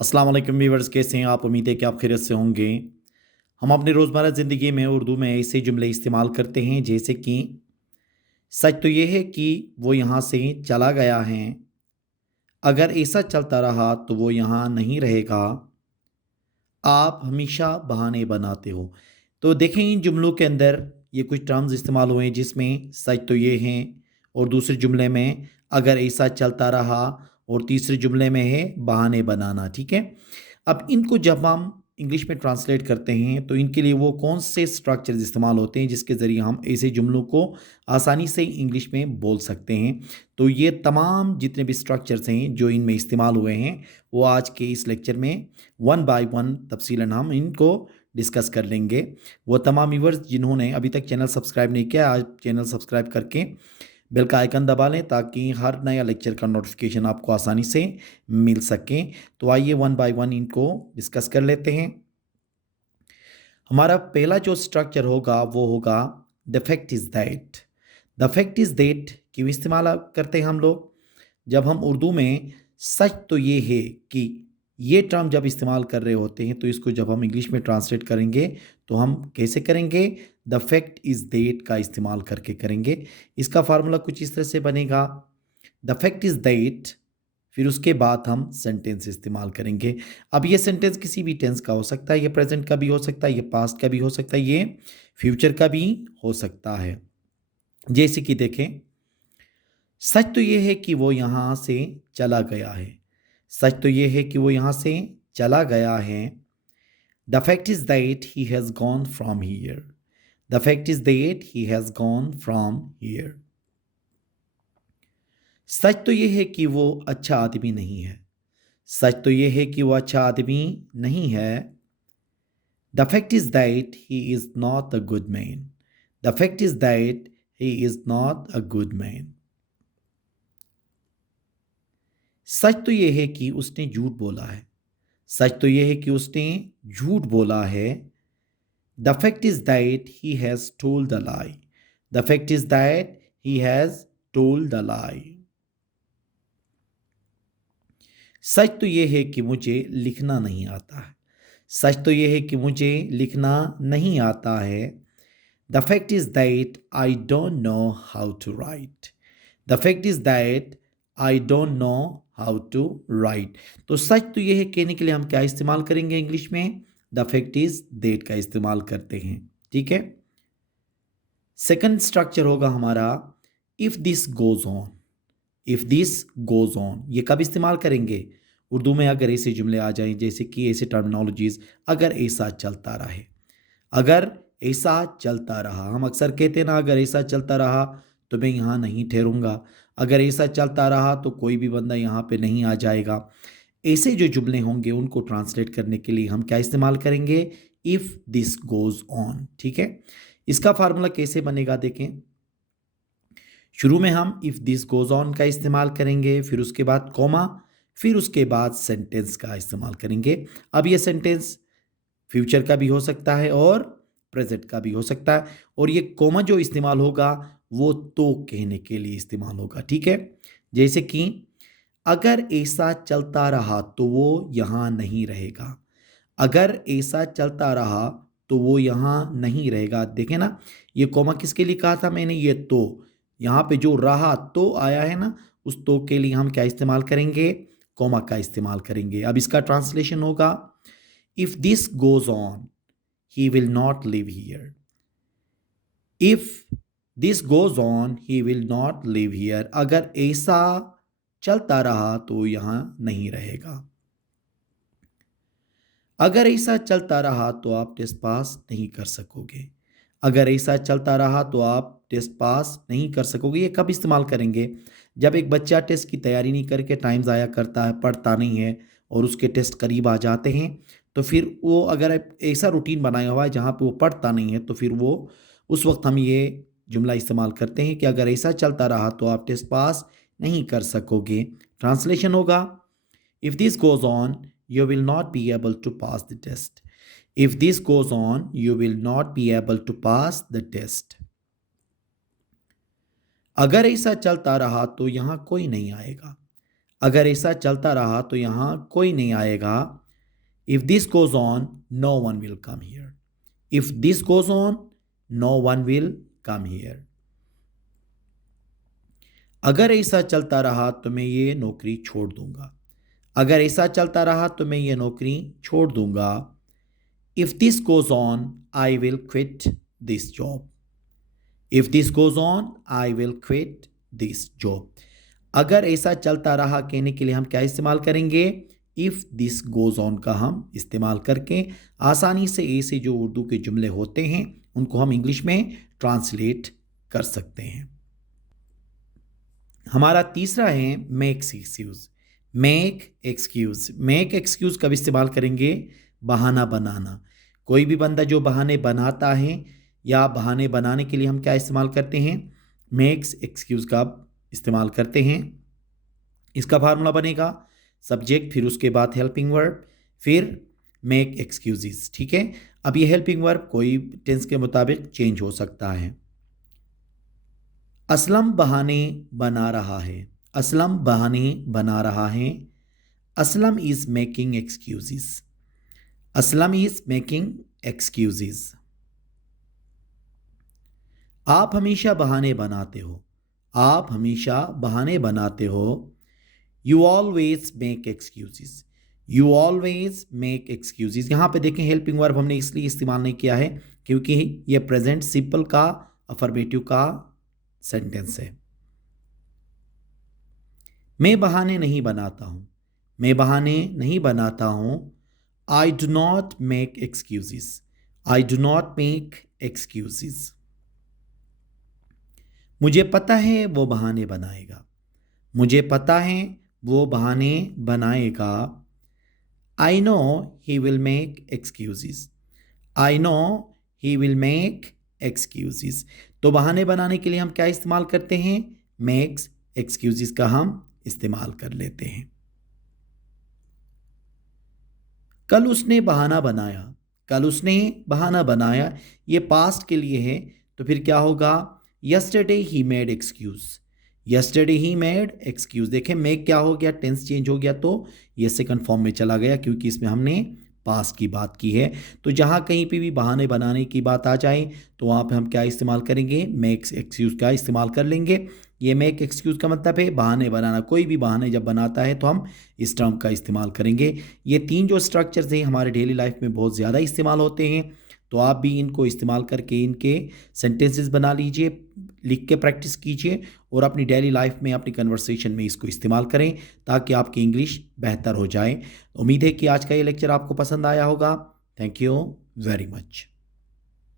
अस्सलाम वालेकुम व्यूअर्स, कैसे हैं आप? उम्मीद है कि आप खैरियत से होंगे। हम अपनी रोज़मर्रा ज़िंदगी में उर्दू में ऐसे जुमले इस्तेमाल करते हैं जैसे कि सच तो ये है कि वो यहाँ से चला गया है, अगर ऐसा चलता रहा तो वो यहाँ नहीं रहेगा, आप हमेशा बहाने बनाते हो। तो देखें इन जुमलों के अंदर ये कुछ टर्म्स इस्तेमाल हुए हैं जिसमें सच तो ये हैं और दूसरे जुमले में अगर ऐसा चलता रहा और तीसरे जुमले में है बहाने बनाना। ठीक है, अब इनको जब हम इंग्लिश में ट्रांसलेट करते हैं तो इनके लिए वो कौन से स्ट्रक्चर्स इस्तेमाल होते हैं जिसके ज़रिए हम ऐसे जुमलों को आसानी से इंग्लिश में बोल सकते हैं। तो ये तमाम जितने भी स्ट्रक्चर्स हैं जो इनमें इस्तेमाल हुए हैं वो आज के इस लेक्चर में वन बाय वन तफसीलन हम इनको डिस्कस कर लेंगे। वो तमाम व्यूअर्स जिन्होंने अभी तक चैनल सब्सक्राइब नहीं किया, आज चैनल सब्सक्राइब करके बेल का आइकन दबा लें ताकि हर नया लेक्चर का नोटिफिकेशन आपको आसानी से मिल सके। तो आइए वन बाय वन इनको डिस्कस कर लेते हैं। हमारा पहला जो स्ट्रक्चर होगा वो होगा the fact is that. The fact is that क्यों इस्तेमाल करते हैं हम लोग? जब हम उर्दू में सच तो ये है कि ये टर्म जब इस्तेमाल कर रहे होते हैं तो इसको जब हम इंग्लिश में ट्रांसलेट करेंगे तो हम कैसे करेंगे? द फैक्ट इज़ दैट का इस्तेमाल करके करेंगे। इसका फार्मूला कुछ इस तरह से बनेगा, द फैक्ट इज़ दैट, फिर उसके बाद हम सेंटेंस इस्तेमाल करेंगे। अब ये सेंटेंस किसी भी टेंस का हो सकता है, ये प्रेजेंट का भी हो सकता है, ये पास्ट का भी हो सकता है, ये फ्यूचर का भी हो सकता है। जैसे कि देखें, सच तो ये है कि वो यहाँ से चला गया है। सच तो ये है कि वो यहाँ से चला गया है। The fact is that he has gone from here. The fact is that he has gone from here. सच तो ये है कि वो अच्छा आदमी नहीं है। सच तो ये है कि वो अच्छा आदमी नहीं है। The fact is that he is not a good man. The fact is that he is not a good man. सच तो ये है कि उसने झूठ बोला है। सच तो ये है कि उसने झूठ बोला है। The fact is that he has told the lie. The fact is that he has told the lie. सच तो ये है कि मुझे लिखना नहीं आता है। सच तो ये है कि मुझे लिखना नहीं आता है। The fact is that I don't know how to write. The fact is that I don't know how to write. तो सच तो ये है कहने के लिए हम क्या इस्तेमाल करेंगे इंग्लिश में? द फैक्ट इज़ दैट का इस्तेमाल करते हैं। ठीक है, सेकंड स्ट्रक्चर होगा हमारा if this goes on. If this goes on ये कब इस्तेमाल करेंगे? उर्दू में अगर ऐसे जुमले आ जाएं जैसे कि ऐसे टर्मिनोलॉजीज़, अगर ऐसा चलता रहे। अगर ऐसा चलता रहा, हम अक्सर कहते हैं ना, अगर ऐसा चलता रहा तो मैं यहाँ नहीं ठहरूंगा, अगर ऐसा चलता रहा तो कोई भी बंदा यहाँ पे नहीं आ जाएगा। ऐसे जो जुमले होंगे उनको ट्रांसलेट करने के लिए हम क्या इस्तेमाल करेंगे? If this goes on. ठीक है, इसका फार्मूला कैसे बनेगा देखें। शुरू में हम इफ़ दिस गोज़ ऑन का इस्तेमाल करेंगे, फिर उसके बाद कॉमा, फिर उसके बाद सेंटेंस का इस्तेमाल करेंगे। अब ये सेंटेंस फ्यूचर का भी हो सकता है और प्रेजेंट का भी हो सकता है, और ये कॉमा जो इस्तेमाल होगा वो तो कहने के लिए इस्तेमाल होगा। ठीक है, जैसे कि अगर ऐसा चलता रहा तो वो यहाँ नहीं रहेगा। अगर ऐसा चलता रहा तो वो यहाँ नहीं रहेगा। देखें ना, ये कॉमा किसके लिए कहा था मैंने? ये तो, यहाँ पे जो रहा तो आया है ना, उस तो के लिए हम क्या इस्तेमाल करेंगे? कॉमा का इस्तेमाल करेंगे। अब इसका ट्रांसलेशन होगा if this goes on he will not live here. If this goes on he will not live here. अगर ऐसा चलता रहा तो यहाँ नहीं रहेगा। अगर ऐसा चलता रहा तो आप टेस्ट पास नहीं कर सकोगे। अगर ऐसा चलता रहा तो आप टेस्ट पास नहीं कर सकोगे। ये कब इस्तेमाल करेंगे? जब एक बच्चा टेस्ट की तैयारी नहीं करके टाइम ज़ाया करता है, पढ़ता नहीं है और उसके टेस्ट करीब आ जाते हैं, तो फिर वो अगर ऐसा रूटीन बनाया हुआ है जहाँ पे वो पढ़ता नहीं है तो फिर वो उस वक्त हम ये जुमला इस्तेमाल करते हैं कि अगर ऐसा चलता रहा तो आप टेस्ट पास नहीं कर सकोगे। ट्रांसलेशन होगा if this goes on, you will not be able to pass the test. If this goes on, you will not be able to pass the test. अगर ऐसा चलता रहा तो यहाँ कोई नहीं आएगा। अगर ऐसा चलता रहा तो यहाँ कोई नहीं आएगा. If this goes on, no one will come here. If this goes on, no one will come here. अगर ऐसा चलता रहा तो मैं ये नौकरी छोड़ दूंगा. अगर ऐसा चलता रहा तो मैं ये नौकरी छोड़ दूंगा. If this goes on, I will quit this job. If this goes on, I will quit this job. अगर ऐसा चलता रहा कहने के लिए हम क्या इस्तेमाल करेंगे? इफ़ दिस गोज़ ऑन का हम इस्तेमाल करके आसानी से ऐसे जो उर्दू के जुमले होते हैं उनको हम इंग्लिश में ट्रांसलेट कर सकते हैं. हमारा तीसरा है make excuse. Make excuse. Make excuse कब इस्तेमाल करेंगे? बहाना बनाना. कोई भी बंदा जो बहाने बनाता है या बहाने बनाने के लिए हम क्या इस्तेमाल करते हैं? मेक्स एक्सक्यूज़ का इस्तेमाल करते हैं. इसका फार्मूला बनेगा सब्जेक्ट, फिर उसके बाद हेल्पिंग वर्ब, फिर मेक एक्सक्यूजेस. ठीक है. अब ये हेल्पिंग वर्ब कोई टेंस के मुताबिक चेंज हो सकता है. असलम बहाने बना रहा है. असलम बहाने बना रहा है. Aslam is making excuses. Aslam is making excuses. आप हमेशा बहाने बनाते हो. आप हमेशा बहाने बनाते हो. You always make excuses. You always make excuses. यहाँ पे देखें हेल्पिंग वर्ब हमने इसलिए इस्तेमाल नहीं किया है क्योंकि ये प्रेजेंट सिंपल का अफर्मेटिव का सेंटेंस है. मैं बहाने नहीं बनाता हूँ. मैं बहाने नहीं बनाता हूँ. I do not make excuses. I do not make excuses. मुझे पता है वो बहाने बनाएगा. मुझे पता है वो बहाने बनाएगा. I know he will make excuses. I know he will make excuses. तो बहाने बनाने के लिए हम क्या इस्तेमाल करते हैं? मेक्स एक्सक्यूजेस का हम इस्तेमाल कर लेते हैं. कल उसने बहाना बनाया. कल उसने बहाना बनाया. ये पास्ट के लिए है तो फिर क्या होगा? Yesterday he made excuse. Yesterday he made excuse. देखें मेक क्या हो गया? टेंस चेंज हो गया तो ये सेकंड फॉर्म में चला गया क्योंकि इसमें हमने पास्ट की बात की है. तो जहाँ कहीं पे भी बहाने बनाने की बात आ जाए तो वहाँ पे हम क्या इस्तेमाल करेंगे? मेक्स एक्सक्यूज़ का इस्तेमाल कर लेंगे. ये मेक एक्सक्यूज़ का मतलब है बहाने बनाना. कोई भी बहाने जब बनाता है तो हम इस टर्म का इस्तेमाल करेंगे. ये तीन जो स्ट्रक्चर्स हैं हमारे डेली लाइफ में बहुत ज़्यादा इस्तेमाल होते हैं. तो आप भी इनको इस्तेमाल करके इनके सेंटेंसेस बना लीजिए, लिख के प्रैक्टिस कीजिए और अपनी डेली लाइफ में अपनी कन्वर्सेशन में इसको इस्तेमाल करें ताकि आपकी इंग्लिश बेहतर हो जाए. उम्मीद है कि आज का ये लेक्चर आपको पसंद आया होगा. Thank you very much.